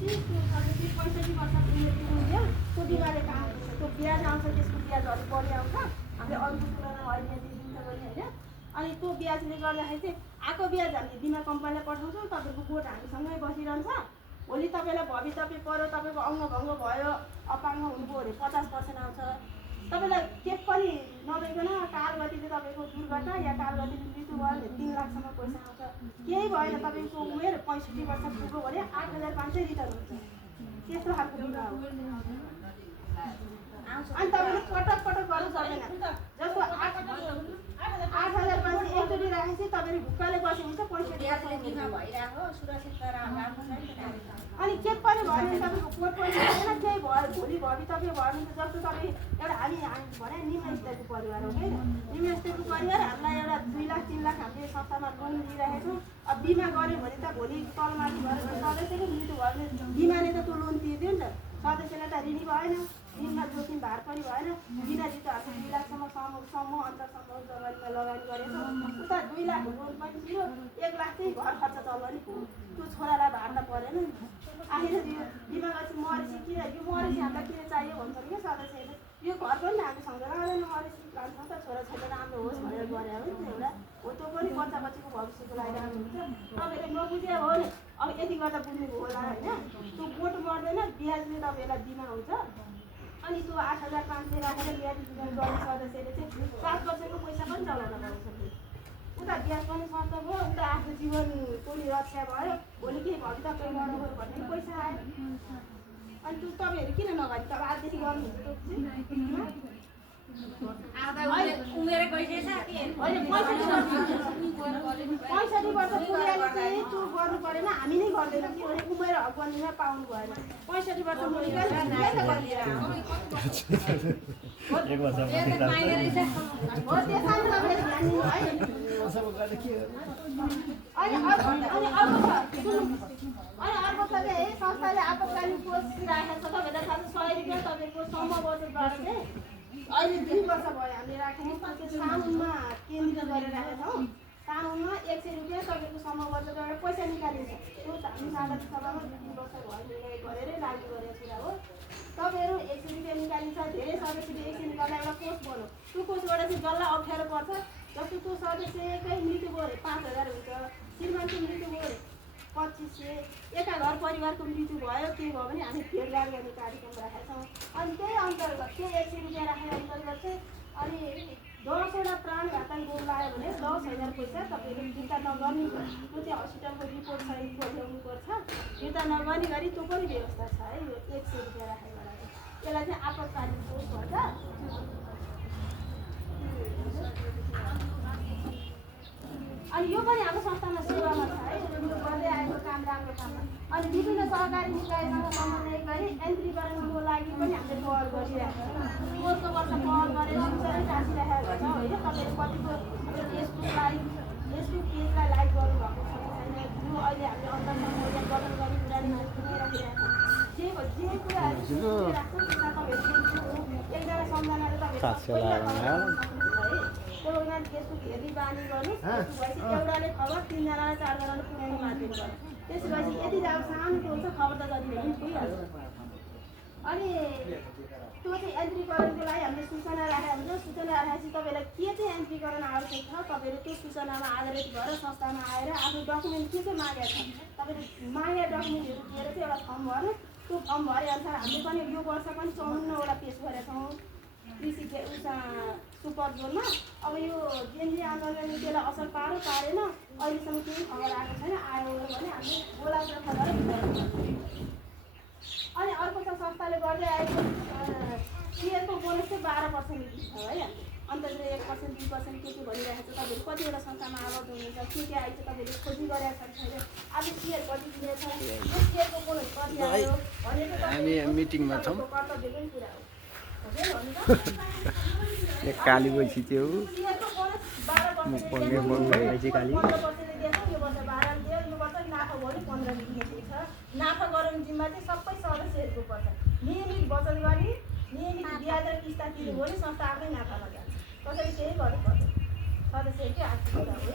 भएपछि त्यो 65 वर्षको उमेरको हुन्थ्यो त्यो बिमाले काम गर्छ त्यो ब्याज आउँछ त्यसको ब्याज अलिक बढी आउँछ हामीले अरूको तुलनामा अहिले दिन्छ भने होइन अनि त्यो ब्याजले गर्दाखेरि चाहिँ आएको ब्याज हामीले बिमा कम्पनीलाई पठाउँछौँ तपाईँको बोट हामीसँगै बसिरहन्छ भोलि तपाईँलाई भवितव्य पऱ्यो तपाईँको अङ्गभङ्ग भयो अपाङ्ग हुनुभयो भने 50% आउँछ तपाईँलाई के पनि नभइकन कालगतिले तपाईँको दुर्घटना या कालगतिले मृत्यु भयो भने 3 लाखसम्म पैसा आउँछ केही भएन तपाईँको उमेर 65 वर्ष पुग्यो भने 8,500 रिटर्न हुन्छ त्यस्तो खालको बिमा हो अनि तपाईँले पटक पटक गर्नु सक्दैन जस्तो 8,500 एकचोटि राखेपछि तपाईँले ढुक्काले बसे हुन्छ 65 बिमा भइरहेको सुरक्षित अनि के पनि भयो भने तपाईँको कोट पनि छैन केही भयो भोलि भवितव्य भयो भने जस्तो तपाईँ एउटा हामी भने निम्न स्तरको परिवार हो होइन निम्न स्तरको परिवार हामीलाई एउटा 2 लाख 3 लाख हामीले संस्थामा लोन दिइरहेको छौँ अब बिमा गऱ्यो भने त भोलि तलमाथि भएर सदस्यको मृत्यु भयो भने बिमाले त त्यो लोन तिर्दियो नि त सदस्यलाई त ऋणी भएन ऋणमा जोखिम भार पनि भएन बिनाले त हामीले 2 लाखसम्म समूह अन्तरसम्म जग्गामा लगानी गरेको उता 2 लाख लोन पनि थियो 1 लाख चाहिँ घर खर्च चल्यो नि त्यो छोरालाई भार त परेन नि आखिर यो बिमा गरेपछि मरेपछि किन यो मरेपछि हामीलाई किन चाहियो भन्छ क्या सदस्यले यो घर पनि हामी सम्झेर आउँदैन मरेपछि लान्छौँ त छोरा छोरी राम्रो होस् भनेर गरे हो नि एउटा हो त्यो पनि बच्चा बच्चीको भविष्यको लागि राम्रो हुन्छ तपाईँले नबुझे हो नि अब यति गर्दा बुझ्नुभयो होला होइन त्यो बोट मर्दैन ब्याजले तपाईँलाई बिमा हुन्छ अनि त्यो 8,500 राखेर ब्याज गर्ने सदस्यले चाहिँ 7 वर्षको पैसा पनि चलाउन पाउँछ उता ब्याज पनि सस्तो भयो उता आफ्नो जीवन पनि रक्षा भयो भोलि केही भवितव्य गर्नुभयो भने पैसा आयो अनि त्यो तपाईँहरू किन नगर्नु त आजदेखि गर्नुहुन्छ उमेर गइसकेछ होइन 65 वर्ष पुगेर चाहिँ त्यो गर्नु परेन हामी नै गर्दैनौँ किनभने उमेर हक बन्दिन पाउनु भएन 65 वर्ष पुगेर अर्को चाहिँ संस्थाले आपतकालीन कोष राखेको छ तपाईँलाई थाहा छ 100 रुपियाँ तपाईँको समूह बचतबाट चाहिँ अहिले 2 वर्ष भयो हामीले राखेको साउनमा केन्द्र गरेर राखेका छौँ साउनमा 100 रुपियाँ तपाईँको समूह बचतबाट पैसा निकालिन्छ त्यो हामी साधारण सभामा 2-3 वर्ष भयो निर्णय गरेरै लागू गरेको कुरा हो तपाईँहरू 100 रुपियाँ निकालिन्छ धेरै सदस्यले 100 निकाल्दा एउटा कोष बन्यो त्यो कोषबाट चाहिँ जसलाई अप्ठ्यारो पर्छ जस्तो त्यो सदस्यकै मृत्यु भयो 5,000 हुन्छ श्रीमानको मृत्यु भयो 2500 एका घर परिवारको मृत्यु भयो के भयो भने हामी भेटघाट गर्ने कार्यक्रम राखेका छौँ अनि त्यही अन्तर्गत त्यो 100 रुपियाँ राखेर अन्तर्गत चाहिँ अनि 10वटा प्राणघातक रोग लाग्यो भने 10,000 पैसा तपाईँले फिर्ता नगर्ने त्यो चाहिँ हस्पिटलको रिपोर्ट सहित पठाउनुपर्छ फिर्ता नगर्ने गरी त्यो पनि व्यवस्था छ है यो 100 रुपियाँ राखेर यसलाई चाहिँ आपतकालीन कोष भन्छ अनि यो पनि हाम्रो संस्थामा सेवामा छ है गर्दै आएको काम राम्रो काम अनि विभिन्न सहकारी निकायसँग समन्वय गरी यन्त्रीकरणको लागि पनि हामीले पहल गरिरहेको छौँ पोहोरको वर्ष पहल गरेर विचारै टाँसिरहेको छ होइन तपाईँले कतिको फेसबुकलाई पेजलाई लाइक गर्नुभएको छ छैन यो अहिले हामीले अन्तर्सम्म गठन गर्ने कुरा सुनिराखिरहेको छौँ जे कुराहरू सुनिराख्छौँ त्यसमा तपाईँहरू एकजना सम्झनाले तपाईँहरू प्रोग्राम फेसबुक हेर्ने बानी गर्नुहोस् त्यसपछि एउटाले खबर 3जनालाई 4जनाले पुर्याउने माध्यम गर्नु त्यसपछि यति अब सानो टोल छ खबर त जति पनि पुगिहाल्छ अनि त्यो चाहिँ एन्ट्रीकरणको लागि हामीले सूचना राखेको हुन्छ सूचना राखेपछि तपाईँलाई के चाहिँ एन्ट्रीकरण आवश्यक छ तपाईँले त्यो सूचनामा आधारित भएर संस्थामा आएर आफ्नो डकुमेन्ट के चाहिँ मागेको छ तपाईँले मागेका डकुमेन्टहरू दिएर चाहिँ एउटा फर्म भर्नु त्यो फर्म भरे अनुसार हामीले पनि यो वर्ष पनि 54वटा पेस गरेका छौँ कृषि सुपर जोनमा अब यो जेएनजी आन्दोलनले त्यसलाई असर पारेन अहिलेसम्म केही खबर आएको छैन आयो भने हामीले बोलाएर खबर अनि अर्को त संस्थाले गर्दै आएको सिएरको बोनस चाहिँ 12% छ है अन्तर्गत 1% 2% के भनिरहेको छ तपाईँहरू कतिवटा संस्थामा आवाज हुनुहुन्छ के आइछ तपाईँहरूले खोजी गरेका छन् छैन आज सिएर कति दिनेछ यो सिएरको बोनस कति आयो भनेर हामी मिटिङमा छौँ कर्तव्य पनि कुरा हो एक काली बसी थियो काली नाफा गराउने जिम्मा चाहिँ सबै सदस्यहरूको पर्छ नियमित बचत गर्ने नियमित ब्याज र किस्ता तिर्नु भने संस्था आफ्नै नाफामा जान्छ कसैले केही गर्नुपर्छ सदस्यकै आर्थिक कुरा हो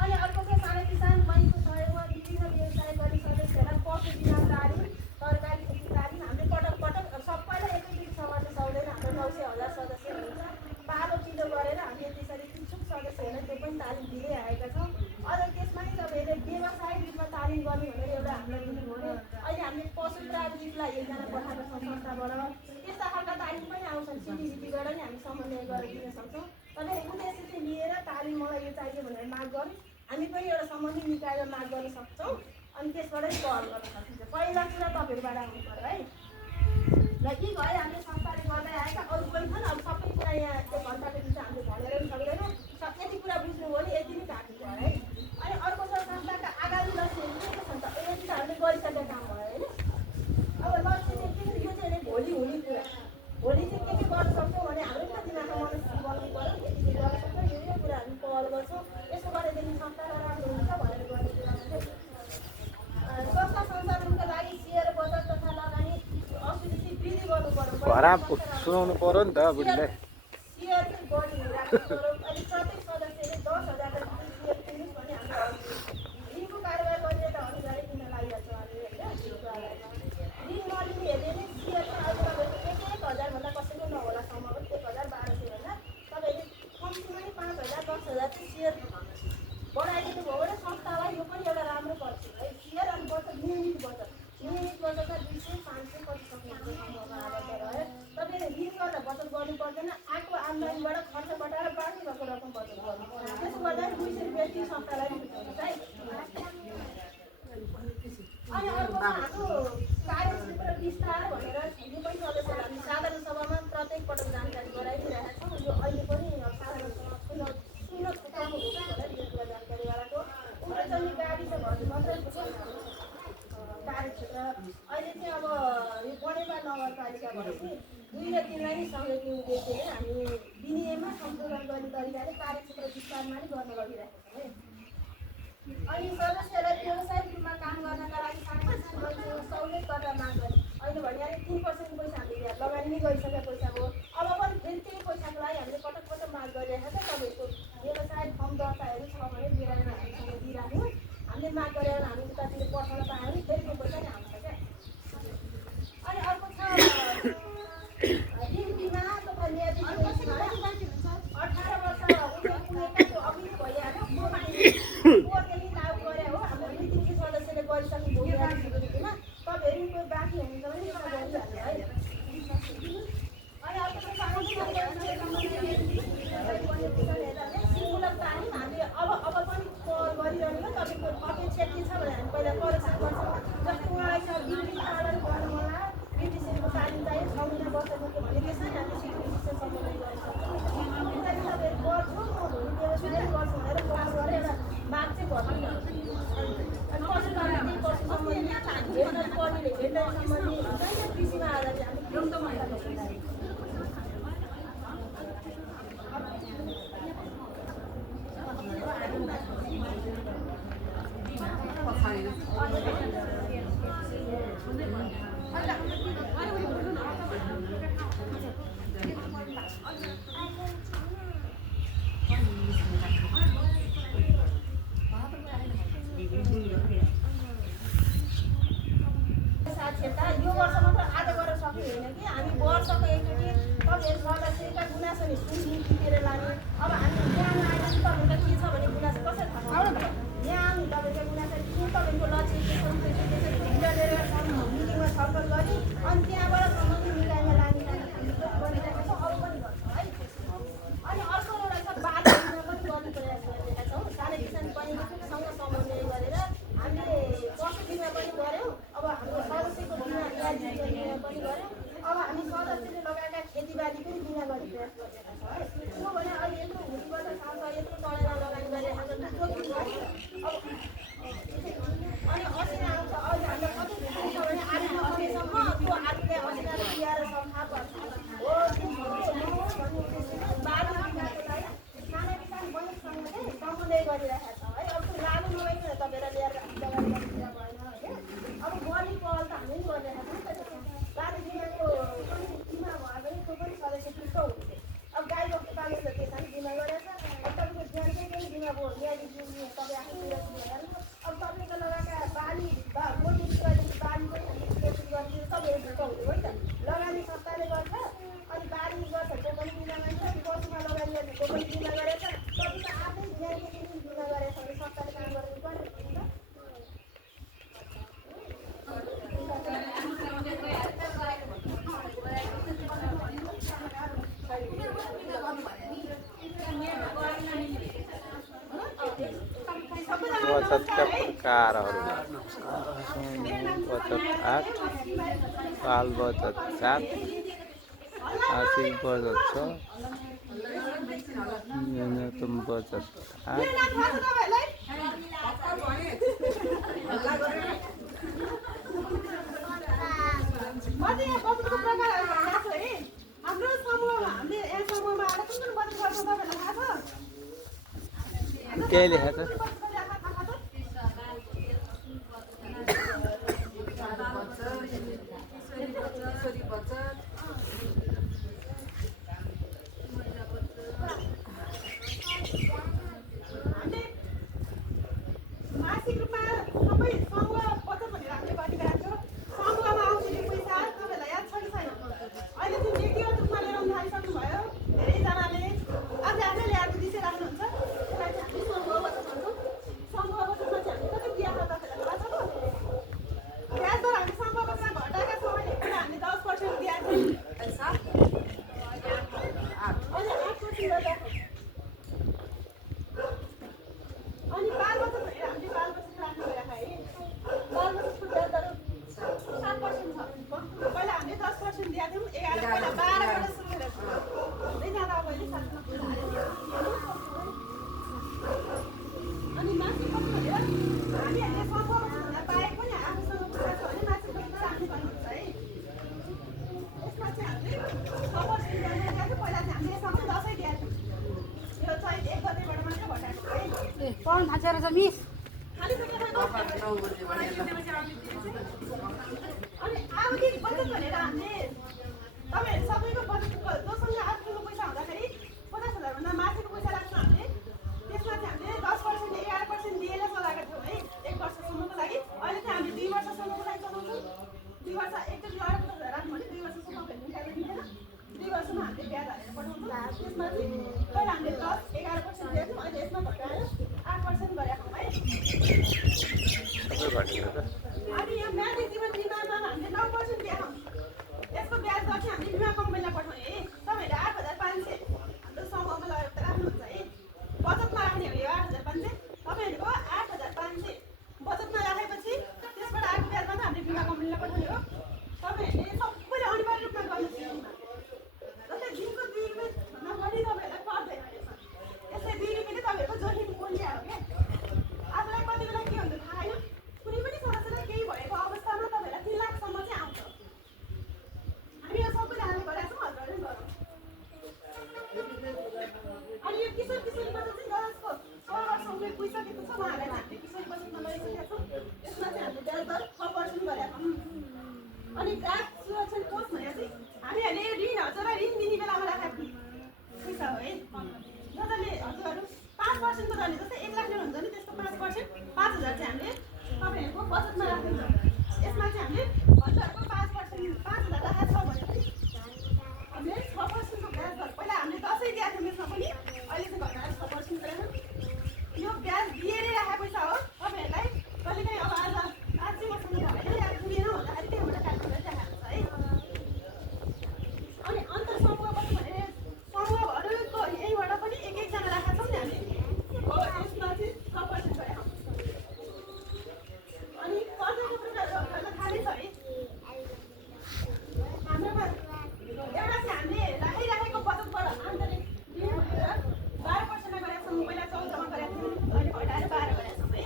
अनि अर्को चाहिँ सानो किसान बैङ्कको सहयोगमा विभिन्न व्यवसाय गर्ने सदस्यहरूलाई कार्यालयबाटै पहल गर्न सकिन्छ। पहिला कुरा तपाईँहरूबाट आउनु पर्यो है। र यी भयो हामीले संस्थाले गर्दै आएका अरू पनि छन्। अब सबै कुरा यहाँ त्यो घन्टाको बिच हामीले भनेर पनि सक्दैनौँ। यति कुरा बुझ्नु हो भने यति नै काट्नु भयो है। अनि अर्को छ संस्थाका आगामी लक्ष्यहरू के के छन् त? यति त हामीले गरिसकेका काम भयो होइन। अब लक्ष्य चाहिँ के यो चाहिँ भोलि हुने कुरा। भोलि चाहिँ के गर्न सक्छौँ भने हाम्रो पनि दिमागमा मनस्थिति बनाउनु पर्यो। यति चाहिँ गर्न सक्छौँ, यो कुरा हामी पहल गर्छौँ, यसो गरेदेखि संस्थालाई राम्रो हुन्छ भनेर गर्ने कुरामा चाहिँ संस्था सञ्चालनका लागि सेयर बचत तथा लगानी असुविधा वृद्धि गर्नु पर्यो। खराब सुनाउनु पर्यो नि त बुढीले। सेयर चाहिँ बढी राख्नु पर्यो। अनि प्रत्येक सदस्यले 10,000 सेयर किन्नु भने हाम्रो ऋणको कारोबार गर्ने त अनिवार्य किन लागिरहेको छ अहिले होइन। ऋण नलिने हेर्ने नै सेयर चाहिँ अहिले तपाईँको 1,000 भन्दा कसैको नहोला सम्भव 1,000 1,200 भन्दा तपाईँले कम्तीमा नै 5,000 10,000 चाहिँ सेयर बढाइदिनु भयो भने संस्थालाई यो पनि एउटा राम्रो पर्छ है। सेयर अनि बचत नियमित बचत बचतमा 200 500 कति सक्नुहुन्छ सम्भवमा आबद्ध रह्यो। तपाईँले ऋण गरेर बचत गर्नु पर्दैन। आएको आम्दानीबाट खर्च घटाएर बाँकी भएको रकम बचत गर्नु पर्छ। त्यसो गर्दा 200 रुपियाँ ती संस्थालाई दिनुहुन्छ है। अनि अर्को हाम्रो कार्यक्षेत्र विस्तार भनेर यो पनि सदस्यलाई हामी साधारण सभामा प्रत्येक पटक जानकारी गराइदिइरहेका छौँ। यो अहिले पनि साधारण सभा सुन्न थुकाउनु हुन्छ भनेर यो कुरा जानकारी गराएको। उम्रचल्ने गाविसहरू मात्रै कार्यक्षेत्र अहिले चाहिँ अब यो बनेपा नगरपालिकाबाट चाहिँ 2 र 3 लाई नै सहयोगी उद्देश्यले हामी विनिमयमा संशोधन गर्ने तरिकाले कार्यक्षेत्र विस्तारमा नै गर्न लगिरहेका छौँ है। अनि सदस्यलाई व्यावसायिक रूपमा काम गर्नका लागि 60% सहुलियत गरेर माग गर्ने। अहिले भनिहालेँ 3% पैसा हामीले यहाँ लगानी नै गरिसकेका पैसा हो। अब पनि फेरि त्यही पैसाको लागि हामीले पटक पटक माग गरिरहेका छौँ। तपाईँको व्यवसाय फर्म दर्ताहरू छ भने बिरामी हामीसँग दिइराख्नु। हामीले माग गरेर हामी उतातिर पठाउन पायो भने फेरि त्यो पैसा नै आउँछ क्या। अनि अर्को छ ऋण बिमा तथा न्यायाधीश 18 वर्ष पुगेका त्यो अघि नै भइहाल्यो। कोर्टले लागू गरे हो। हाम्रो 2-3 सदस्यले गरिसक्नु भयो न्यायाधीशमा। तपाईँहरू कोही बाँकी हुनुहुन्छ भने यसमा गरिहाल्नु है। अनि अर्को सिमुलक तालिम हामीले अब पनि पहल गरिरहनु हो। तपाईँको अपेक्षा के छ भने हामी पहिला परीक्षण गर्छौँ। जस्तै उहाँलाई छ बिल्डिङ पालन गर्नु होला, ब्युटिसियनको तालिम चाहियो 6 महिना बसेको भने त्यसै हामीले सिक्युरिटीसँग सम्बन्ध गर्न सक्छौँ। तपाईँहरू गर्छु म भोलि व्यवसाय गर्छु भनेर पहल गरेर एउटा माग चाहिँ भन्नु। अनि पशुपालन त्यही पशु सम्बन्धी भेटनरी सम्बन्धी हुन्छ नि कृषिमा आधारित हामी यो वर्ष मात्र आज गरेर सक्ने होइन कि हामी वर्षको एकचोटि तपाईँहरू सदस्यका गुनासो नि सुन्ने टिपेर लाने। अब हामी यहाँ आएर तपाईँको के छ भने गुनासो कसरी थाहा पाउनु? यहाँ आउनु तपाईँको गुनासो के तपाईँको लक्ष्य के छ मिटिङमा छलफल गरी अनि त्यहाँबाट सम्बन्धित निकायमा लाने हामी गरिरहेका छौँ। अरू पनि गर्छौँ है। अनि अर्को एउटा छ बाली बिमा पनि गर्ने प्रयास गरिरहेका छौँ। सानो किसान बैङ्कसँग समन्वय गरेर हामीले पशु बिमा पनि गऱ्यौँ। अब हाम्रो सदस्यको बिमा न्यायाधीश बिमा पनि गऱ्यौँ। अब हामी सदस्यले लगाएका खेतीबाली पनि बिमा गर्ने प्रयास गरिरहेका छौँ है। त्यो भने अहिले यत्रो हुँदीबाट सांस यत्रो चढेर लगानी गरिरहेका छौँ। अनि असिना आउँछ। अहिले हामीलाई कति खुसी छ भने आलु नखानेसम्म त्यो आलुलाई असिनाले तिहाएर सफा गर्छ हो। भन्ने उद्देश्यले बाली बिमाको लागि सानो किसान बैङ्कसँग चाहिँ समन्वय गरिरहेका छौँ है। अब त्यो लागु नभइकन तपाईँलाई ल्याएर जग्गा गर्ने कुरा भएन होइन। अब गर्ने पहल त हामीले पनि गरिरहेका छौँ। बाली बिमाको पनि बिमा भयो भने त्यो पनि सदस्य फिर्ता हुन्छ। अब गाई बस्तु पाल्नेले त्यसमा बिमा गरेछ। अब तपाईँको ज्यानकै पनि बिमा भयो न्यायाधीश तपाईँ आफू अब तपाईँको लगाएका बाली गोठी बिक्रीदेखि बाली पनि हामीले सुरक्षित गरिदिनु तपाईँहरू फिर्ता हुनु हो नि त। लगानी संस्थाले गर्छ। अनि बाली गर्छ त्यो पनि बिमा गर्छ। पशुमा लगानी गर्छ त्यो पनि बिमा गरेछ। तपाईँको आफ्नै न्यायको पनि बिमा गरेछ भने संस्थाले काम गर्नु पर्ने हो नि बचतका प्रकारहरू बचत 8, पाल बचत 7, आर्थिक बचत 6, न्यूनतम बचत 8, हाम्रो समूहमा हामीले यहाँ समूहमा आएर कुन कुन बचत गर्छौँ तपाईँहरूलाई थाहा छ? के लेखा छ? मासिक रूपमा सबै समूह बचत भनेर हामीले गरिरहेको छौँ। समूहमा आउने पैसा तपाईँहरूलाई याद छ कि छैन? अहिले चाहिँ व्यक्तिगत रूपमा लिएर आउनु थालिसक्नुभयो धेरैजनाले। आफूले आफै ल्याएर दिसे राख्नुहुन्छ। त्यसलाई चाहिँ हामीले समूह बचत भन्छौँ। समूह बचतमा चाहिँ हामीले कति ब्याज छ तपाईँहरूलाई थाहा छ? ब्याज दर हामी समूह बचतमा घटाएका छौँ भने हामीले 10% ब्याज अहिले 8% गर्दा अनि बाल बचत भनेर हामीले बाल बचत राख्नु गएको है। बाल बचतको ब्याज दर 7% छ। पहिला हामीले 10% दिएको थियौँ। 11 पहिला 12बाट सुरु गरेको हुँदै जाँदा अब अहिले 7मा पुग्यो। अनि मासिक बचत भनेर हामीहरूले समूह बचतभन्दा बाहेक पनि आफूसँग पैसा छ भने मासिक बचत राख्नु पर्नुहुन्छ है। यसमा चाहिँ हामीले 6% ब्याज दिएको थियौँ। पहिला चाहिँ हामीले यसमा पनि 10 दिएको थियौँ। यो चाहिँ 1 गतेबाट मात्र घटाएको है। पढ्नु थालेर छ मिस। अनि आवधिक बचत भनेर हामीले तपाईँहरू सबैको बचत जोसँग आफूसँग पैसा हुँदाखेरि 50,000 भन्दा माथिको पैसा राख्छौँ हामीले। त्यसमा चाहिँ हामीले 10% 11% दिएर चलाएका थियौँ है 1 वर्षसम्मको लागि। अहिले चाहिँ हामीले 2 वर्षसम्मको लागि चलाउँछौँ। 2 वर्ष एकचोटि गरेर 50,000 राख्नु भने 2 वर्षसम्म निकाल्न मिल्दैन। 2 वर्षमा हामीले ब्याज हालेर पठाउँछौँ। त्यसमा चाहिँ पहिला हामीले 10-11% दिएको थियौँ। अहिले यसमा घटाएर 8% गरेका छौँ है। अनि यो म्याजिक जीवन बिमामा हामीले 9% दिएका छौँ। यसको ब्याज दर चाहिँ हामीले बिमा कम्पनीलाई पठाउने है। तपाईँहरूले 8,500 हाम्रो समूहमा लगेर राख्नुहुन्छ है। बचतमा राख्ने हो यो 8,500। तपाईँहरूको 8,500 बचतमा राखेपछि त्यसबाट आएको ब्याजमा चाहिँ हामीले बिमा कम्पनीलाई पठाउने हो। तपाईँहरूले सबैले अनिवार्य रूपमा गर्नुहोस् यो बिमा। जस्तै दिनको 2 रुपियाँभन्दा बढी तपाईँहरूलाई पर्दैन यसमा। यसले 2 रुपियाँले तपाईँहरूको जोखिम मूल्य हो क्या। आफूलाई कति बेला के हुन्छ थाहा छैन। कुनै पनि सदस्यलाई केही भएको अवस्थामा तपाईँहरूलाई 3 लाखसम्म चाहिँ आउँछ। हामी यो सबैले हाल्ने गरेका छौँ। हजुरहरूले पनि गरौँ। अनि यो किशोर किशोरी बचत चाहिँ जसको 16 वर्ष उमेर पुगिसकेको छ उहाँहरूलाई हामीले किशोरी बचतमा लगाइसकेका छौँ। यसमा चाहिँ हामीले ब्याज दर 6% गरेका छौँ। अनि ग्राहक सुरक्षा कोष भनेर चाहिँ हामीहरूले ऋण हजुरलाई ऋण दिने बेलामा राखेको पैसा हो है। जसले हजुरहरू 5% को दरले जस्तै 1 लाख लिनुहुन्छ भने त्यसको 5% 5,000 चाहिँ हामीले तपाईँहरूको बचतमा राखिदिन्छौँ। यसमा चाहिँ हामीले हजुरहरूको 5% 5,000 राखेको छ भने पनि हामीले 6% को ब्याज दर पहिला हामीले 10 दिएको थियौँ यसमा पनि। अहिले चाहिँ घटाएर 6% गरेको छौँ। यो ब्याज दिएरै राखेको पैसा हो। तपाईँहरूलाई कहिलेकाहीँ अब आज चाहिँ मसँग भएन या पुगेन भन्दाखेरि त्यहाँबाट काट्नु गरिराखेको छ है। अनि अन्तर समूह बचत भनेर समूहहरूको यहीँबाट पनि एक एकजना राखेका छौँ नि हामीले। हो यसमा चाहिँ 6% गरेका छौँ। अनि कर्जाको प्रकारहरू हामीलाई थाहा नै छ है। हाम्रोमा एउटा चाहिँ हामीले राखिराखेको बचतबाट आन्तरिक ऋण भनेर 12% मा गरेका छौँ। पहिला 14 मा गरेका थियौँ। अहिले घटाएर 12 गरेका छौँ है।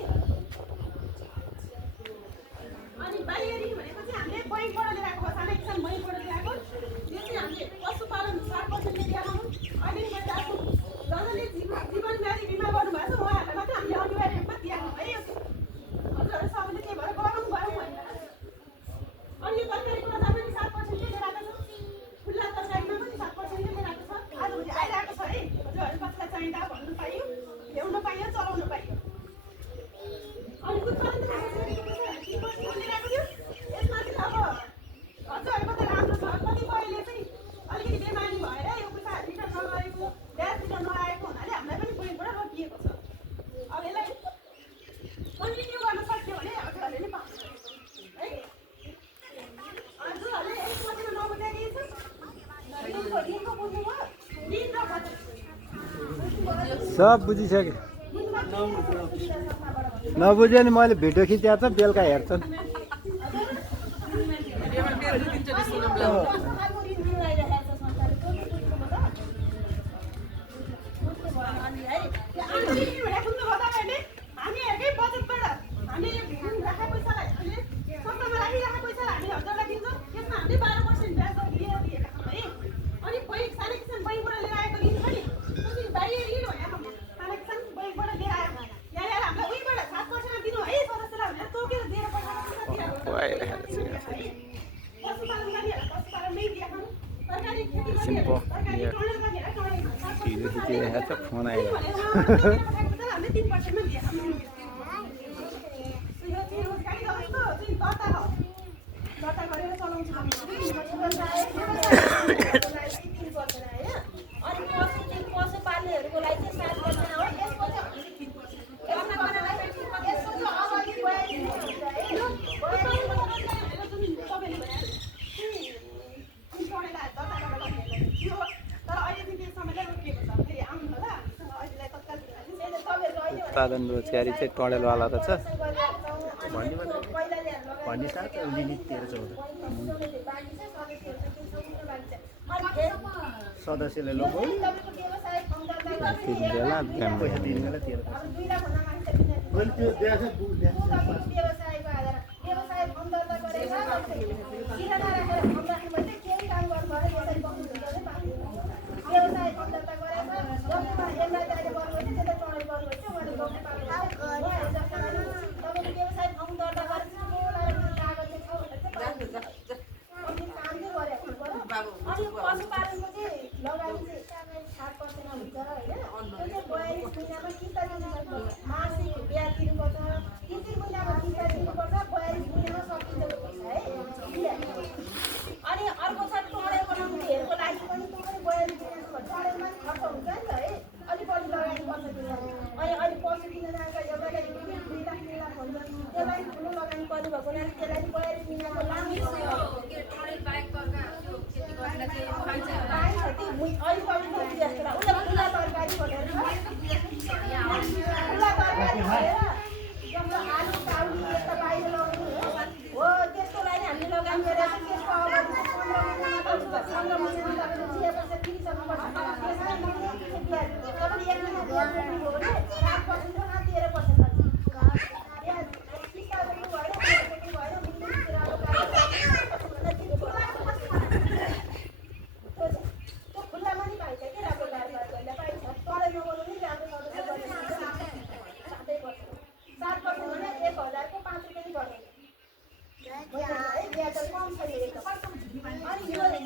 अनि बाह्य ऋण भनेको चाहिँ हामीले बैङ्कबाट लिएको हो। साना किसान बैङ्कबाट ल्याएको। यो चाहिँ हामीले पशुपालन 7% दिएका छौँ। अहिले पनि गरिरहेको छौँ। जसले जीवन म्यादी बिमा गर्नुभएको छ उहाँहरूलाई मात्रै हामीले अनिवार्य रूपमा दिएका छौँ है। यो हजुरहरू सबैले त्यही भएर गरौँ भनेर। अनि यो तरकारीको लदा पनि 7% लिएर आएको छ। खुल्ला तरकारीमा पनि 7% लिएर आएको छ। आजभोलि आइरहेको छ है। हजुरहरू कसलाई चाहिँदा भन्नु पाइयो, ल्याउन पाइयो, चलाउन पाइयो। अनि उत्पादन लिएर आएको थियो। यसमा चाहिँ अब हजुरहरूको त राम्रो छ। कतिपयले चाहिँ अलिकति बेमानी भएर यो पैसा रिटर्न नगरेको, ब्याज रिटर्न नआएको हुनाले हामीलाई पनि बैङ्कबाट रोकिएको छ। अब यसलाई कन्टिन्यू गर्न सक्यो भने हजुरहरूले नै पाउनु है। हजुरहरूले यसमा चाहिँ नबुझेको के छ? ऋणको बुझ्नुभयो? ऋण र बचत सब बुझिसकेँ। नबुझ्यो नि मैले भिडियो खिचेको छ बेलुका हेर्छन्। सरकारको ऋण दिलाइरहेको छ संस्थाले त्यो चाहिँ बुझ्नुभयो त? अनि है हामीले बुझ्नुभयो तपाईँहरूले हामीहरूकै बजेटबाट हामीले राखेको पैसालाई हामीले संस्थामा राखिरहेको पैसालाई हामीले हजुरलाई दिन्छौँ त्यसमा हामीले 12% ब्याज दर लिएर दिएका छौँ है अनि बैङ्क सानो किसान बैङ्कबाट लिएर आएको ऋण छ नि त्यो चाहिँ बाहिर ऋण होइन सानो किसान बैङ्कबाट लिएर आएको यहाँ ल्याएर हामीलाई उहीबाट 7% दिनु है सदस्यलाई भनेर तोकेर दिएर पैसा पशुपालन गर्नेहरूलाई पशुपालनमै दिएका छौँ तरकारी खेती गर्नेहरूलाई तरकारी टोडर गर्नेहरूलाई टोडर फोन आयो हामीले 3% मा दिएका छौँ यो चाहिँ रोजगारी दबाईको चाहिँ दर्ता गरेर चलाउँछ अनि पशु पाल्नेहरूको लागि चाहिँ 7% हो यसको चाहिँ अगाडि उत्पादन रोजगारी चाहिँ टडेलवाला त छ भन्ने साथ लिमिट 13-14 सदस्यले लोगो तिन बेला बिहान पैसा दिने बेला 13 पशुपालनको चाहिँ लगानी चाहिँ 7% हुन्छ होइन त्यो चाहिँ 42 महिनामा किस्ता दिनुपर्छ मासिक ब्याज दिनुपर्छ 3 महिनामा किस्ता दिनुपर्छ 42 महिनामा सकिन्छ त्यो पैसा है अनि अर्को छ टोडे बनाउनेहरूको लागि पनि त्यो पनि 42 महिनासम्म टोडेलमा खर्च हुन्छ नि त है अलिक बढी लगानी पर्छ तिनीहरू अनि अहिले पशु किन्न जान्छ एउटालाई 2 लाख 3 लाख हुन्छ त्यसलाई ठुलो लगानी गर्नु भएको हुनाले त्यसलाई 42 महिनाको लामो समय हो आलु काउली यस्ता बाहिर लगाउनु हो त्यसको लागि हामीले लगानी गरेर त्यसको अगाडि 15 महिनामा तपाईँले 6% तिरिसक्नुपर्छ त्यसमा तपाईँले 1 महिना ब्याज दिनुभयो भने 7% र 13%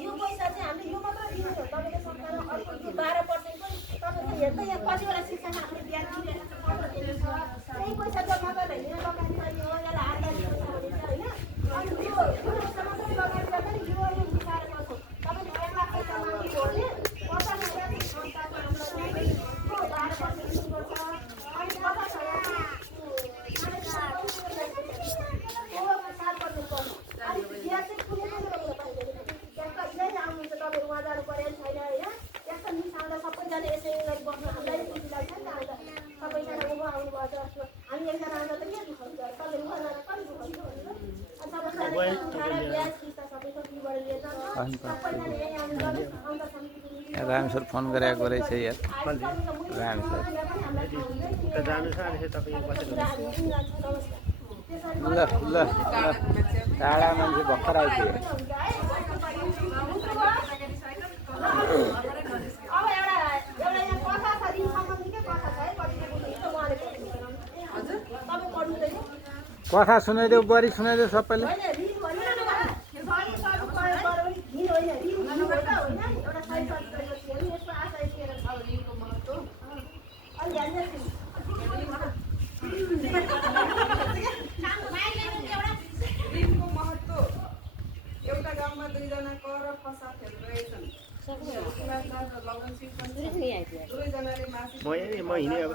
यो पैसा चाहिँ हामीले यो मात्र दिनु हो तपाईँले सरकारमा अर्को 12% को तपाईँले हेर्दै यहाँ कतिवटा शिक्षामा हामीले ब्याज दिइरहेको छ त्यही पैसा जम्मा गरेर हिँडेर लगानी गर्ने हो यसलाई आर्थिक पैसा भनिन्छ होइन अनि यो पैसा मात्रै लगानी गर्दा नि यो मिसाएर गर्छौँ तपाईँले 1 लाख पैसा माग्नुभयो भने 50,000 संस्थाको हामीलाई 12% दिनुपर्छ अनि 50,000 अनि ब्याज चाहिँ कुनै पनि आउनुहुन्छ तपाईँ उहाँ जानु परेको छैन होइन त्यस्तो मिसाउँदा सबैजना यसै गरी बस्नु हामीलाई खुसी लाग्छ नि त अन्त सबैजना उहाँ आउनुभएको छ हामी एकजना आउँदा त के दुःख हुन्छ तपाईँहरू उहाँ जाँदा कति दुःख हुन्छ भनेर अनि सबैजना उठाएर ब्याज किस्ता सबैको फीबाट लिएर सबैजना यहीँ आउनु अन्त रामेश्वर फोन गरेको रहेछ यार रामेश्वर ल ल टाढा मान्छे भर्खर आइपुग्यो अब एउटा यहाँ कथा छ ऋण सम्बन्धीकै कथा छ है कतिले बुझ्नुहुन्छ उहाँले हजुर तपाईँ पढ्नुहुँदैन कथा सुनाइदेऊ बढी सुनाइदेऊ सबैले होइन ऋण भनेर ऋण होइन ऋण एउटा सही यसको आशा के छ ऋणको महत्त्व अलि ध्यान ऋणको महत्त्व एउटा गाउँमा 2 जना कर र फसा खेलिरहेछन् दुवैजनाले मासिक म हिँडेँ अब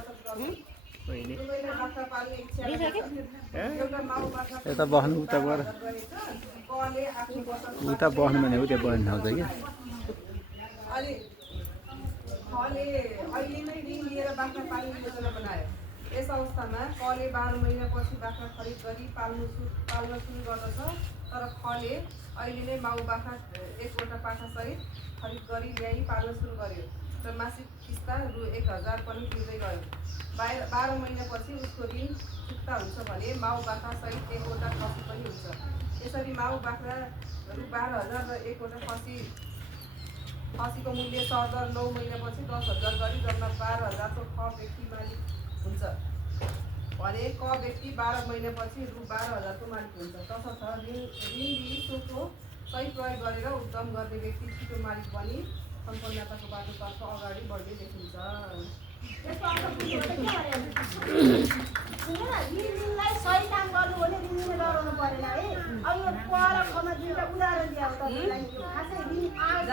दुवैले बाख्रा पाल्ने इच्छा एउटा माउ बाख्रा यता बस्नु उता गएर कले आफ्नो बसत उता बस्नु भने उता बस्नु ठाउँ छ कि अनि खले अहिले नै ऋण लिएर बाख्रा पाल्ने योजना बनायो यस अवस्थामा कले 12 महिनापछि बाख्रा खरिद गरी पाल्न सुरु गर्दछ, तर खले अहिले नै माउ बाख्रा एकवटा पाठासहित खरिद गरी ल्याई पाल्न सुरु गर्यो र मासिक किस्ता रु 1000 पनि तिर्दै गयो। 12 महिनापछि उसको ऋण चुक्ता हुन्छ भने माउ बाख्रा सहित एकवटा खसी पनि हुन्छ। यसरी माउ बाख्रा रु 12,000 र एकवटा खसीको मूल्य सर्दा 9 महिनापछि 10,000 गरी जम्मा 12,000 को ख व्यक्ति मालिक हुन्छ भने क व्यक्ति 12 महिनापछि रु 12,000 को मालिक हुन्छ। तसर्थ ऋण लिई सोको सही प्रयोग गरेर उद्यम गर्ने व्यक्ति छिटो मालिक बनी सम्पन्नताको बाटोतर्फ अगाडि बढ्दै देखिन्छ। त्यसको अर्थ बुझ्नु भने के भने सुन्नु न, ऋणलाई सही काम गर्नु भने ऋण लिन डराउनु परेन है। अब यो पर खमा दुईटा उदाहरण दिएको तपाईँलाई खासै ऋण आज